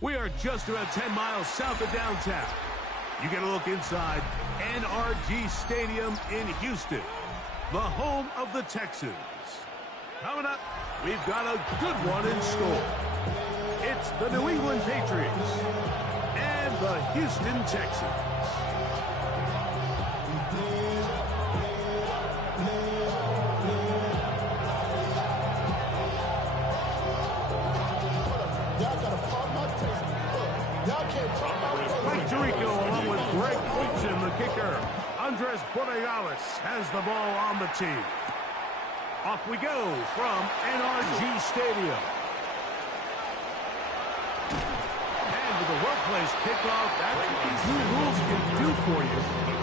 We are just about 10 miles south of downtown. You get a look inside NRG Stadium in Houston, the home of the Texans. Coming up, we've got a good one in store. It's the New England Patriots and the Houston Texans. Mike Tirico along with Greg Wilson, the kicker. Andres Borregales has the ball on the team. Off we go from NRG Stadium. And with a well-placed kickoff, that's what these new rules can do for you.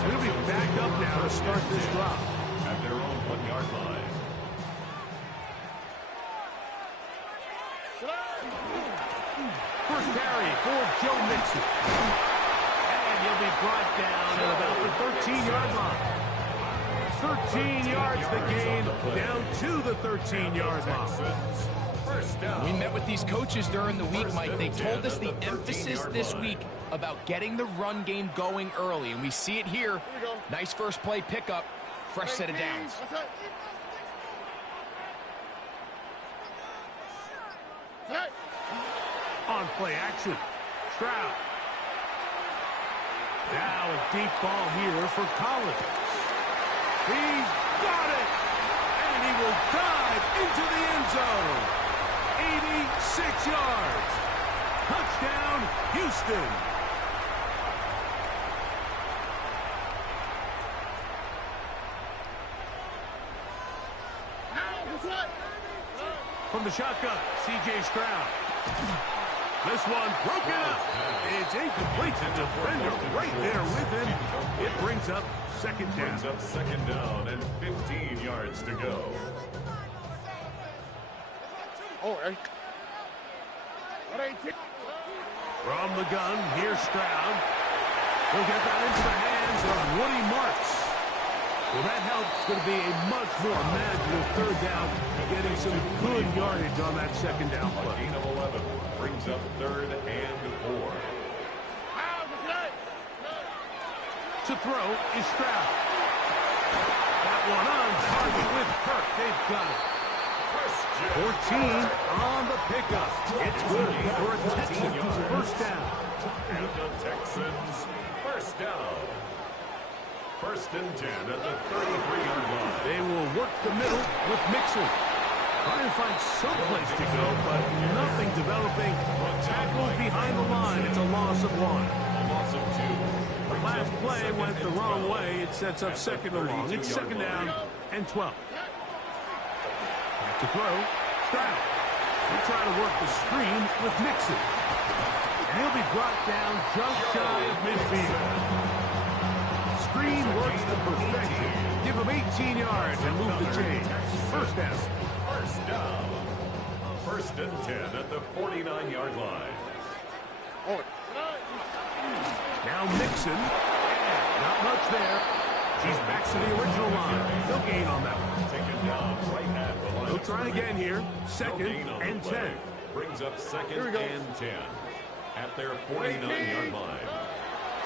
They'll be backed up now to start this drive. At their own 1-yard line. First carry for Joe Mixon. And he'll be brought down at about the 13-yard line. 13 yards the gain, down to the 13-yard line. We met with these coaches during the week, Mike. They told us the emphasis this week about getting the run game going early, and we see it here. Nice first play pickup, fresh set of downs. On play action, Stroud. Now a deep ball here for Collins. He's got it! And he will dive into the end zone. 86 yards. Touchdown, Houston. From the shotgun, C.J. Stroud. This one broken up. It's incomplete. The defender right there with him. It brings up second down. Brings up second down and 15 yards to go. From the gun, here's Stroud. He'll get that into the hands of Woody Marks. Well, that helps. It's going to be a much more manageable third down, getting some good yardage on that second down play. Gain of 11 brings up third and 4. To throw is Stroud. That one on target with Kirk. They've got it. 14 on the pickup. It's good for a Texans first down. And the Texans first down. First and 10 at the 33-yard line. They will work the middle with Mixon. Trying to find some place to go, but nothing developing. Tackle behind the line. It's a loss of 1. A loss of 2. The last play went the wrong way. It sets up second and long. It's second down and 12. Back to throw. Stroud. He'll try to work the screen with Mixon. And he'll be brought down just shy of midfield. Screen works to perfection. Give him 18 yards and move the chains. First down. First down. First and 10 at the 49-yard line. Now Mixon. Not much there. She's back to the original line. No gain on that one. Taken down right at the line. He'll try again here. Second and 10. Brings up second and 10 at their 49-yard line.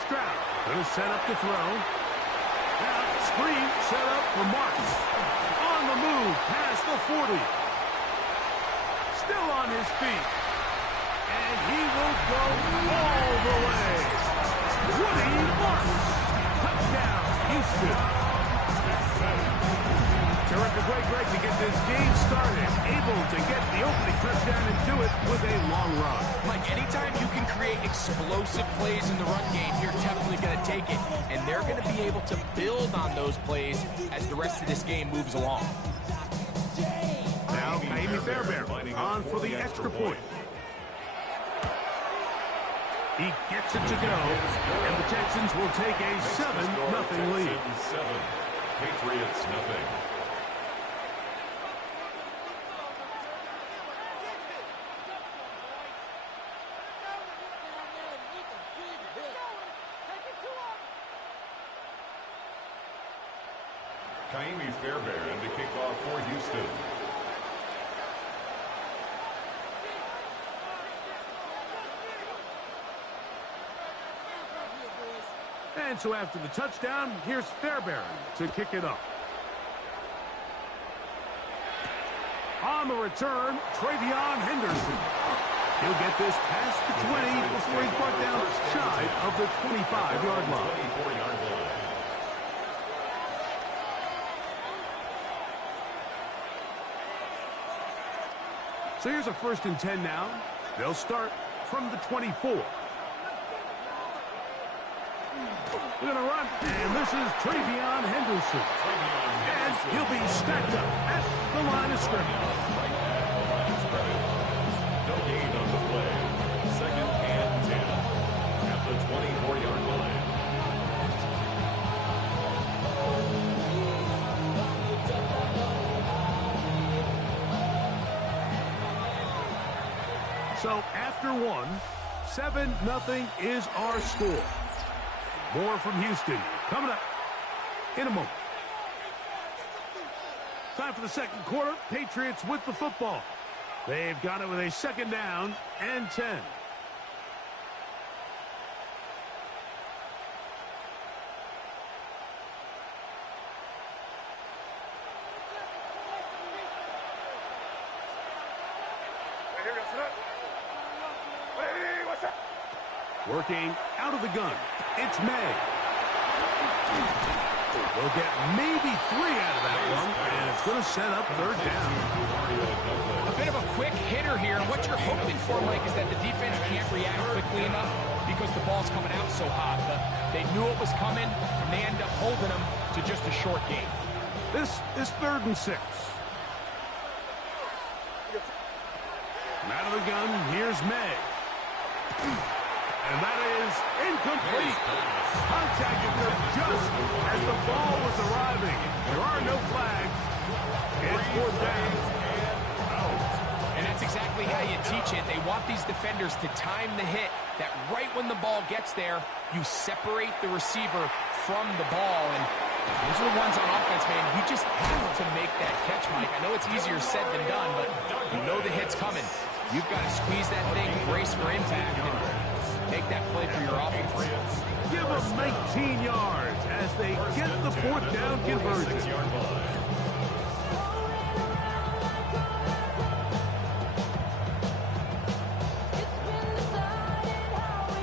Stroud going to set up to throw. Now screen set up for Marks. On the move past the 40. Still on his feet. And he will go all the way. Woody Marks. Touchdown, Houston. Terrific way, Greg, to get this game started. Able to get the opening touchdown and do it with a long run. Mike, anytime you can create explosive plays in the run game, you're definitely going to take it. And they're going to be able to build on those plays as the rest of this game moves along. Now, Kaimi Fairbairn on for the extra point. He gets it to go, and the Texans will take a 7-0 lead. 7. Patriots nothing. Kaimi Fairbairn to kick off for Houston. And so after the touchdown, here's Fairbairn to kick it up. On the return, Travion Henderson. He'll get this past the 20 before he's brought down shy of the 25-yard line. So here's a 1st and 10 now. They'll start from the 24. We're going to run, and this is Travion Henderson. And he'll be stacked up at the line of scrimmage. No gain on the play. 2nd and 10 at the 24-yard line. So after one, 7-0 is our score. More from Houston coming up in a moment. Time for the 2nd quarter. Patriots with the football. They've got it with a 2nd down and 10. Working out of the gun. It's May. We'll get maybe 3 out of that one, and it's going to set up 3rd down. A bit of a quick hitter here. What you're hoping for, Mike, is that the defense can't react quickly enough because the ball's coming out so hot. They knew it was coming, and they end up holding them to just a short game. This is 3rd and 6. Out of the gun, here's May. And that is incomplete. Contacted there just as the ball was arriving. There are no flags. It's 4th down. And that's exactly how you teach it. They want these defenders to time the hit, that right when the ball gets there, you separate the receiver from the ball. And those are the ones on offense, man. You just have to make that catch, Mike. I know it's easier said than done, but you know the hit's coming. You've got to squeeze that thing, brace for impact, and make that play for your offense. Give them 19 yards as they get the 4th down conversion.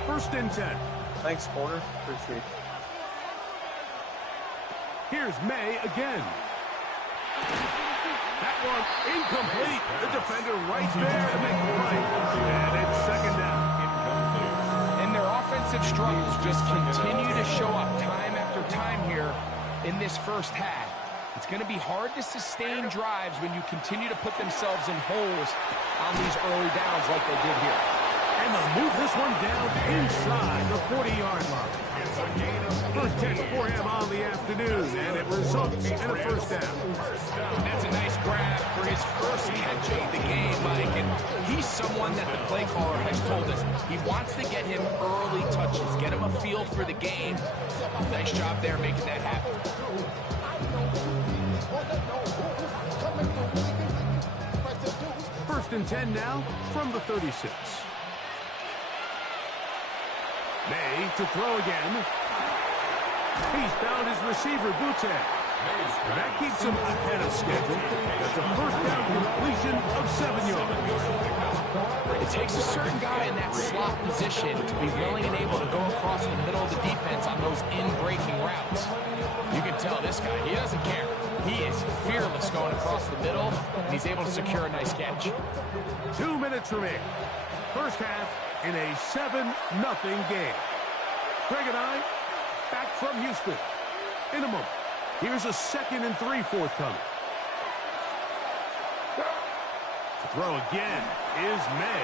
1st and 10. Thanks, Porter. Appreciate it. Here's May again. That one incomplete. The defender right there to make the play. And it's 2nd down. And their offensive struggles just continue to show up time after time here in this 1st half. It's going to be hard to sustain drives when you continue to put themselves in holes on these early downs like they did here. And they'll move this one down inside the 40-yard line. 1st catch for him on the afternoon, and it results in a 1st down. And that's a nice grab for his 1st catch of the game, Mike. And he's someone that the play caller has told us he wants to get him early touches, get him a feel for the game. Nice job there making that happen. 1st and 10 now from the 36. May to throw again. He's found his receiver, Butte. And that keeps him ahead of schedule. That's a 1st down completion of 7 yards. It takes a certain guy in that slot position to be willing and able to go across the middle of the defense on those in-breaking routes. You can tell this guy, he doesn't care. He is fearless going across the middle, and he's able to secure a nice catch. 2 minutes remaining. 1st half in a 7-0 game. Greg and I back from Houston in a moment. Here's a 2nd and 3 forthcoming. To throw again is May.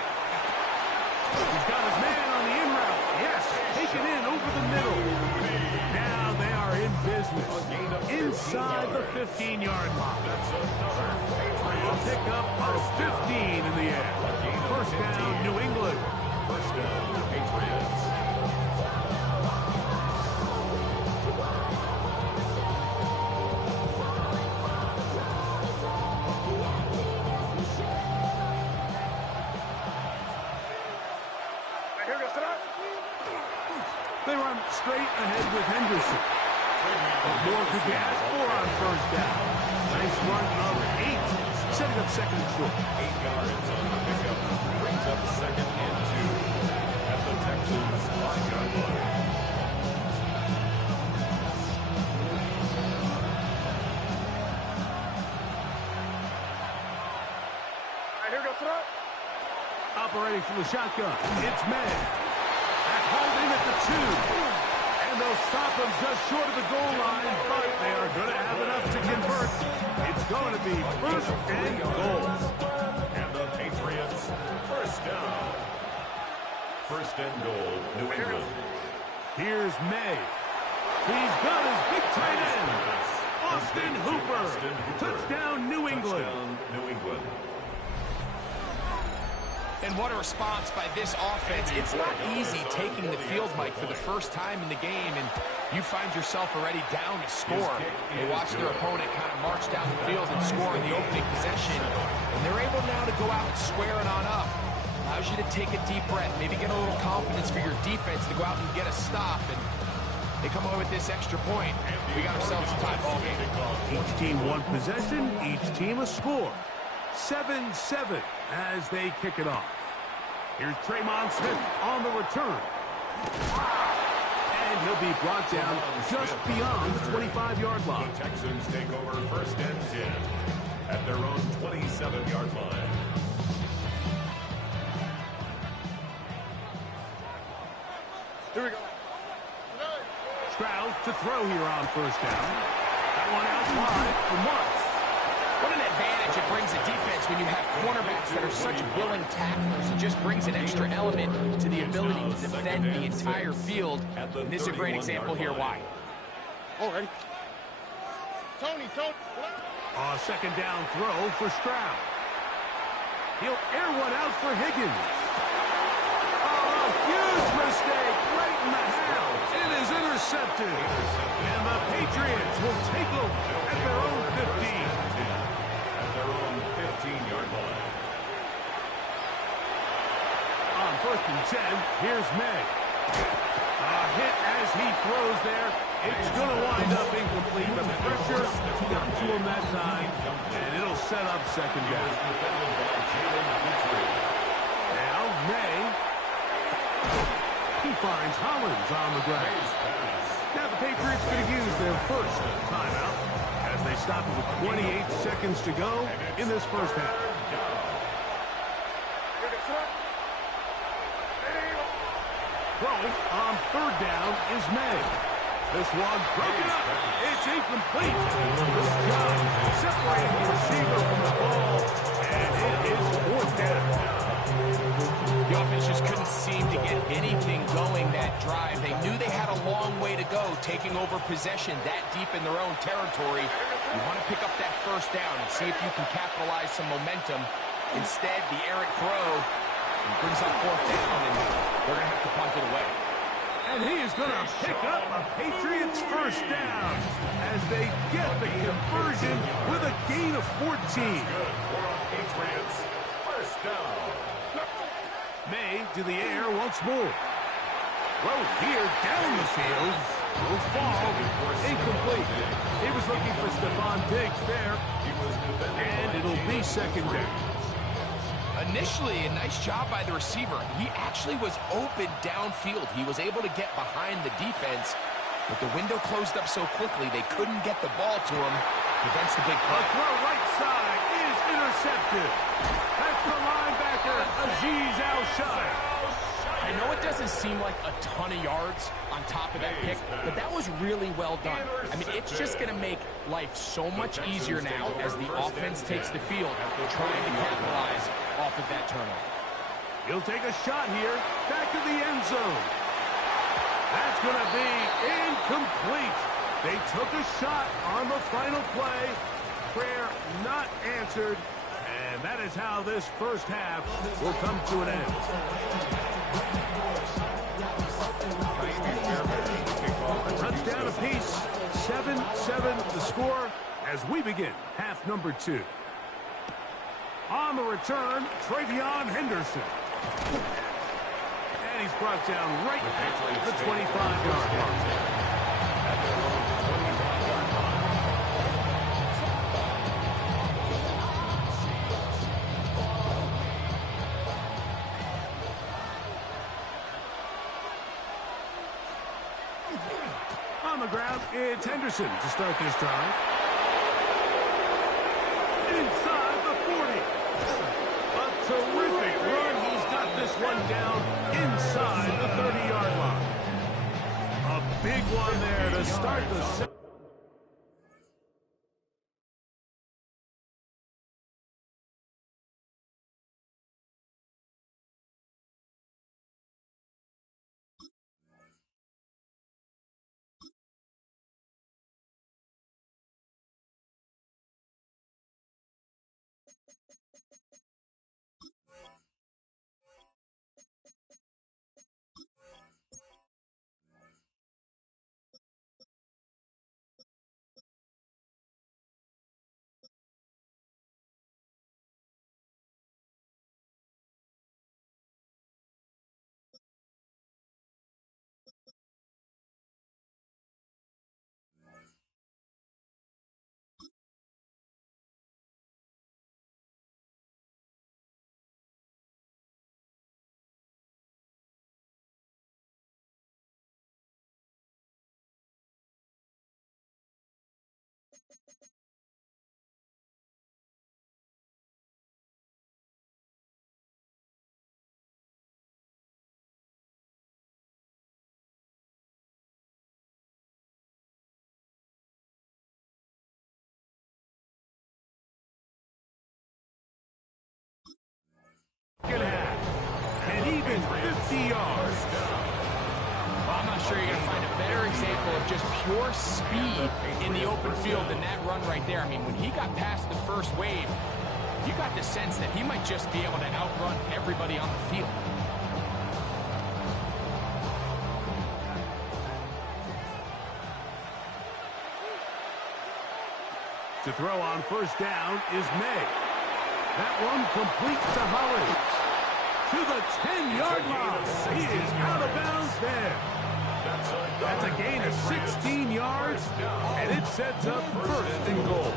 He's got his man on the in route. Yes, taken in over the middle. Now they are in business inside the 15-yard line. A pickup of 15 in the air. 1st down, New England. 1st down, Patriots. They run straight ahead with Henderson. What more could you ask for on first down? Nice run of 8, setting up second and short. 8 yards on the pickup. Brings up second and 2 at the Texans' 5-yard line. Operating from the shotgun, it's May. That's holding at the 2. And they'll stop him just short of the goal line, but they are going to have enough to convert. It's going to be first and goal. And the Patriots, first down. First and goal, New England. Here's May. He's got his big tight end, Austin Hooper. Touchdown, New England. Touchdown, New England. And what a response by this offense. It's not easy taking the field, Mike, for the first time in the game, and you find yourself already down to score. They watch their opponent kind of march down the field and score in the opening possession, and they're able now to go out and square it on up. Allows you to take a deep breath, maybe get a little confidence for your defense to go out and get a stop, and they come away with this extra point. We got ourselves a tie ball game. Each team one possession, each team a score. 7-7 as they kick it off. Here's Tremont Smith on the return. And he'll be brought down just beyond the 25-yard line. The Texans take over first and 10 at their own 27-yard line. Here we go. Stroud to throw here on first down. That one out wide for Marks. What an advantage it brings a defense when you have cornerbacks that are such willing tacklers. It just brings an extra element to the ability to defend the entire field. And this is a great example here why. Already. Tony. Second down throw for Stroud. He'll air one out for Higgins. Oh, huge mistake right in the house. It is intercepted. And the Patriots will take over at their own 15. 15-yard line. On first and 10, here's May. A hit as he throws there. It's going to wind up incomplete, but the pressure got to him that time, and it'll set up second down. Now May. He finds Hollins on the ground. Now the Patriots going to use their first timeout as they stop it with 28 seconds to go in this first half. Throwing on third down is May. This one broken up. It's incomplete. This job separating the receiver from the ball, and it is fourth down. The offense just couldn't seem to get anything going that drive. They knew they had a long way to go, taking over possession that deep in their own territory. You want to pick up that first down and see if you can capitalize some momentum. Instead, the errant throw brings up fourth down, and they're going to have to punt it away. And he is going to pick up a Patriots first down as they get the conversion with a gain of 14. Patriots, first down. May to the air once more. Throw here down the field. Will fall. Incomplete. He was looking for Stephon Diggs there. And it'll be second down. Initially, a nice job by the receiver. He actually was open downfield. He was able to get behind the defense, but the window closed up so quickly they couldn't get the ball to him. Prevents the big play. A throw right side is intercepted. That's the linebacker, Azeez Al-Shai. I know it doesn't seem like a ton of yards on top of that pick, but that was really well done. I mean, it's just going to make life so much easier now as the offense takes the field, trying to capitalize off of that turnover. He'll take a shot here, back to the end zone. That's going to be incomplete. They took a shot on the final play. Prayer not answered. And that is how this first half will come to an end. A touchdown apiece, 7-7 the score as we begin half number 2. On the return, Travion Henderson. And he's brought down right at the 25-yard line. On the ground, it's Henderson to start this drive. Inside the 40. A terrific run. He's got this one down inside the 30-yard line. A big one there to start the second. And even 50 yards. Well, I'm not sure you're going to find a better example of just pure speed in the open field than that run right there. I mean, when he got past the first wave, you got the sense that he might just be able to outrun everybody on the field. To throw on first down is May. That one complete to Hollins. To the 10-yard line. He is out of bounds there. That's a gain of 16 yards, and it sets up first and goal.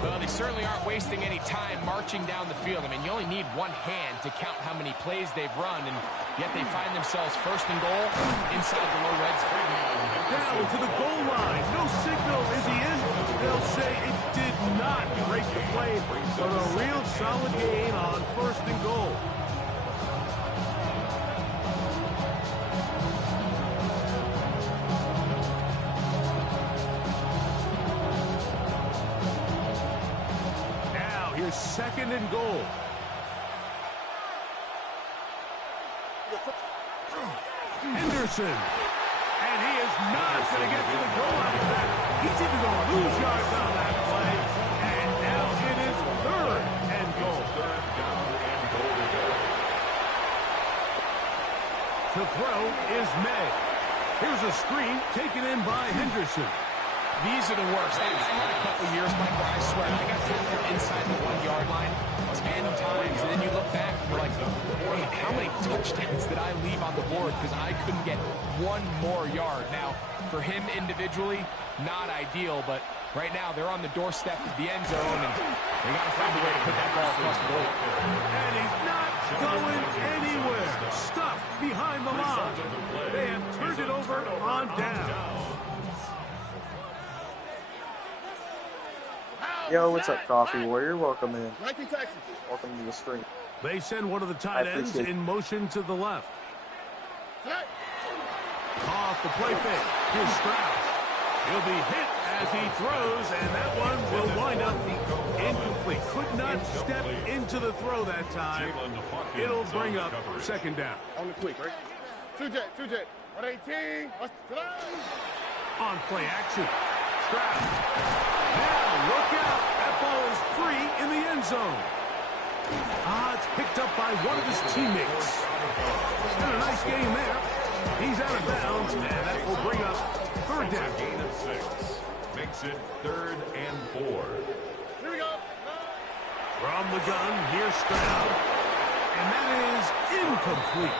Well, they certainly aren't wasting any time marching down the field. I mean, you only need one hand to count how many plays they've run, and yet they find themselves first and goal inside the low red zone. Down to the goal line. No signal. Is he in? They'll say it did not break the play, but a real solid gain on first and goal. Now here's second and goal. Henderson. And he is not going to get to the goal line with that. He's even going to lose yards on that play. And now it is third and goal. To throw is May. Here's a screen taken in by Henderson. These are the worst. I had a couple years, Mike, where I swear I got tackled inside the 1-yard line 10 times. And then you look back and you're like, wait, how many touchdowns did I leave on the board because I couldn't get one more yard? Now, for him individually, not ideal, but right now they're on the doorstep of the end zone, and they got to find a way to put that ball across the goal. And he's not going anywhere. Stuffed behind the line. They have turned it over on down. Yo, what's up, Coffee Warrior? Welcome in. 19 Texas. Welcome to the stream. They send one of the tight ends in motion to the left. Off the play fake. Here's Stroud. He'll be hit as he throws, and that one will wind up incomplete. Could not step into the throw that time. It'll bring up second down. On the quick, right? Two jet. 118. On play action. Stroud. Now, look out. That ball is free in the end zone. It's picked up by one of his teammates. Got a nice game there. He's out of bounds, and that will bring up third down. Gain of 6. Makes it 3rd and 4. Here we go. From the gun, here's Stroud. And that is incomplete.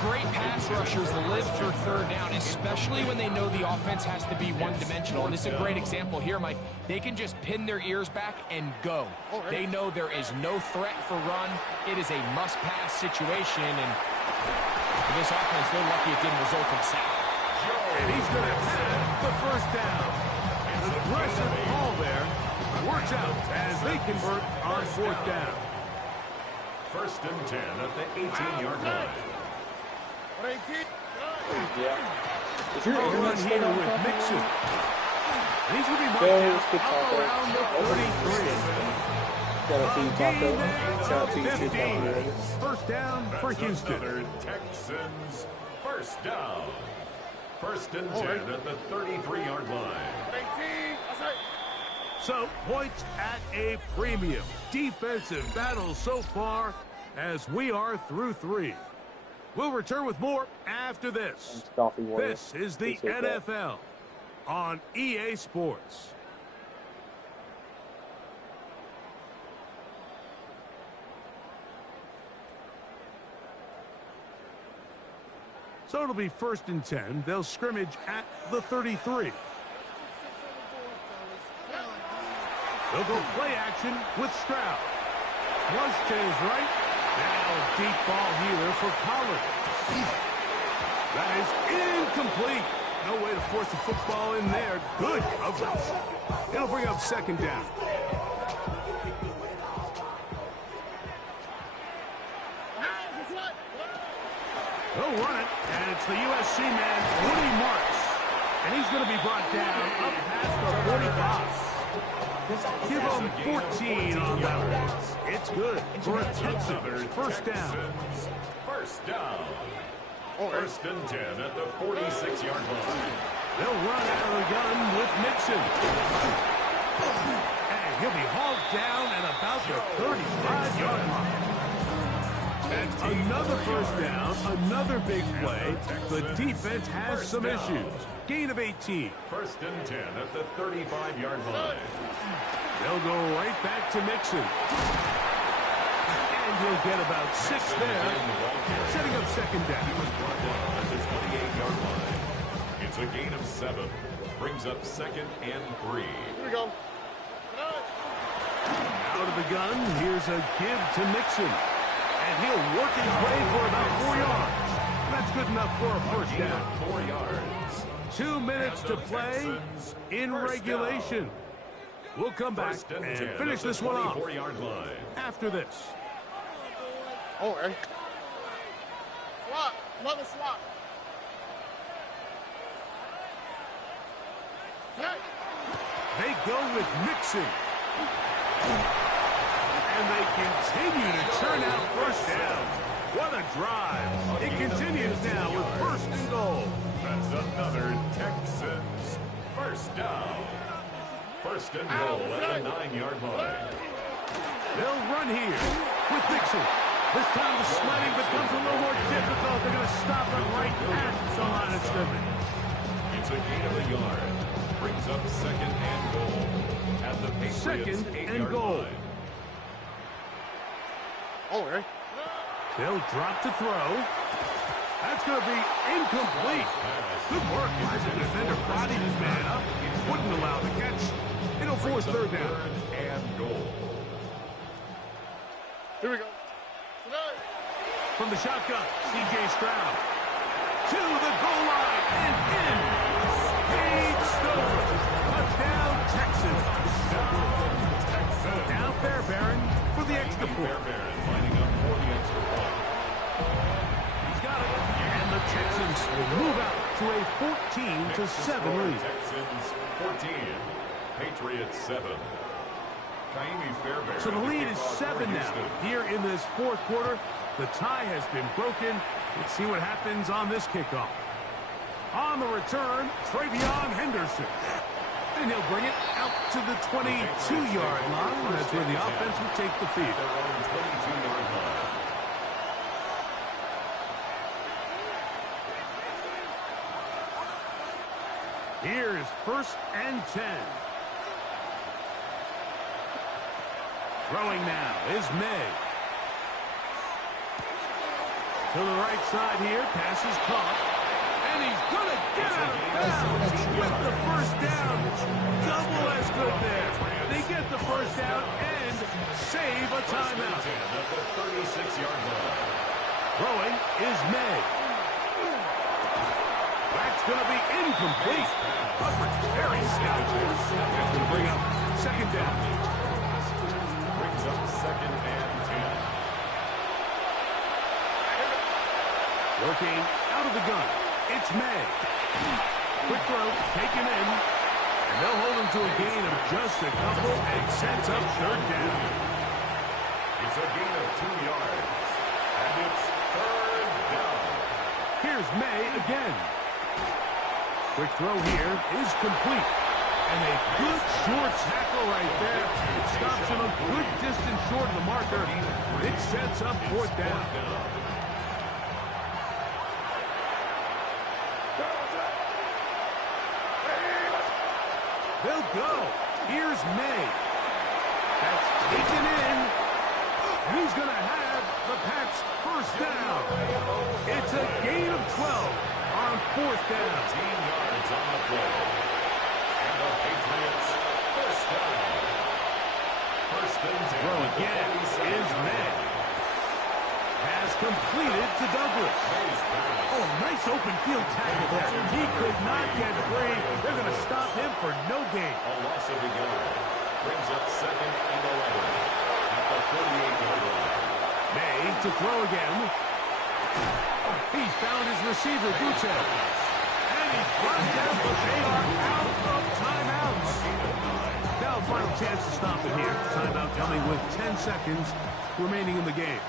Great pass rushers live for third down, especially when they know the offense has to be one-dimensional. And this is a great example here, Mike. They can just pin their ears back and go. They know there is no threat for run. It is a must-pass situation, and for this offense, they're lucky it didn't result in a sack. And he's going to have the first down. An aggressive call there. Works out as they convert on fourth down. First and 10 at the 18-yard line. Yeah. Is your Run internet here still on with top of Mixon. you? And he's going to be marked Go, down let's get up Taco. around the 33. Shout out to you, Taco. Shout out to you, too, 15. Taco. First down for That's Houston. another Texans first down. First and 10 at the 33-yard line. So, points at a premium. Defensive battle so far as we are through 3. We'll return with more after this. Thanks, Coffee Warrior. This is the Appreciate that. NFL on EA Sports. So it'll be first and 10. They'll scrimmage at the 33. They'll go play action with Stroud. Flush to his right. Now deep ball here for Pollard. That is incomplete. No way to force the football in there. Good coverage. It'll bring up second down. They'll run it, and it's the USC man, Woody Marks. And he's going to be brought down up past the 45. Give him 14 on that one. It's good for a Texans first down. First down. First and 10 at the 46-yard line. They'll run out of the gun with Mixon. And he'll be hauled down at about the 35-yard line. That's another first down, another big play. The defense has some issues. Gain of 18. First and 10 at the 35-yard line. They'll go right back to Mixon. And he'll get about 6 there, setting up second down. He was brought down at the 28-yard line. It's a gain of 7. Brings up second and 3. Here we go. Out of the gun, here's a give to Mixon. And he'll work his way for about 4 yards. That's good enough for a first down. 4 yards. 2 minutes to play in regulation. We'll come back and finish this one off after this. Okay. Swap. Another swap. They go with Mixon. And they continue to churn out first down. What a drive. It continues now with first and goal. That's another Texans first down. First and goal at the 9-yard line. They'll run here with Mixon. This time the sledding becomes a little more difficult. They're going to stop it right at the line of scrimmage. It's a gain of a yard. Brings up second and goal at the Patriots' Second and 8-yard goal. line. Okay. They'll drop to throw. That's going to be incomplete. Good work as the defender prodding his man up. Wouldn't allow the catch. It'll force third down. Third and goal. Here we go. From the shotgun, C.J. Stroud. To the goal line and in. Paige Stover. Touchdown, Texans. Now Fairbairn for the extra point. Fairbairn lining up for the extra point. He's got it. And the Texans will move out to a 14-7 lead. Texans 14. Patriots 7. Kaimi Fairbairn. So the lead is 7 now. Here in this fourth quarter, the tie has been broken. Let's see what happens on this kickoff. On the return, Travion Henderson. And he'll bring it out to the 22-yard line. That's where the offense will take the field. Their own 22-yard line. Here is first and 10. Throwing now is May. To the right side here, pass is caught. And he's going to get out of bounds with the first down. Double as good there. They get the first down and save a timeout. At the 36-yard line. Throwing is May. That's going to be incomplete. Coverage very stout. That's going to bring up second down. Brings up second and 10. Working out of the gun. It's May. Quick throw, taken in. And they'll hold him to a gain of just a couple and sets up third down. It's a gain of 2 yards. And it's third down. Here's May again. Quick throw here is complete. And a good short tackle right there. It stops him a good distance short of the marker. It sets up fourth down. They'll go. Here's May. That's taken in. And he's going to have the Pats first down. It's a gain of 12 on fourth down. 15 yards on the play. And the Patriots first down. First and 10. Throw again is May. Has completed to Douglas. Oh, nice open field tackle there. He could not get free. They're going to stop him for no gain. A loss of a yard. Brings up second and 11 at the 38-yard line. May to throw again. He's found his receiver, Buche. And he's brought down, but they are out of timeouts. Now a final chance to stop it here. Timeout coming with 10 seconds remaining in the game.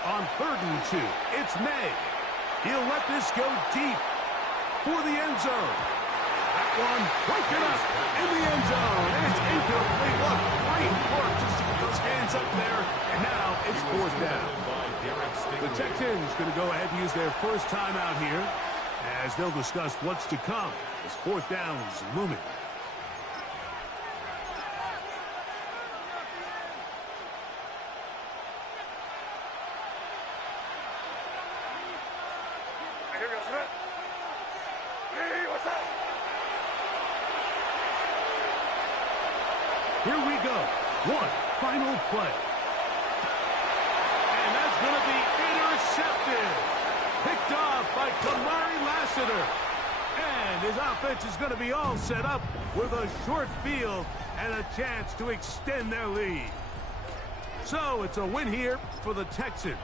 On 3rd and 2, it's May. He'll let this go deep for the end zone. That one broken up in the end zone. And it's incomplete. What great work just to get those hands up there. And now it's fourth down. The Texans going to go ahead and use their first timeout here as they'll discuss what's to come as fourth down's looming. Here we go. One final play. And that's going to be intercepted. Picked off by Kamari Lassiter. And his offense is going to be all set up with a short field and a chance to extend their lead. So it's a win here for the Texans.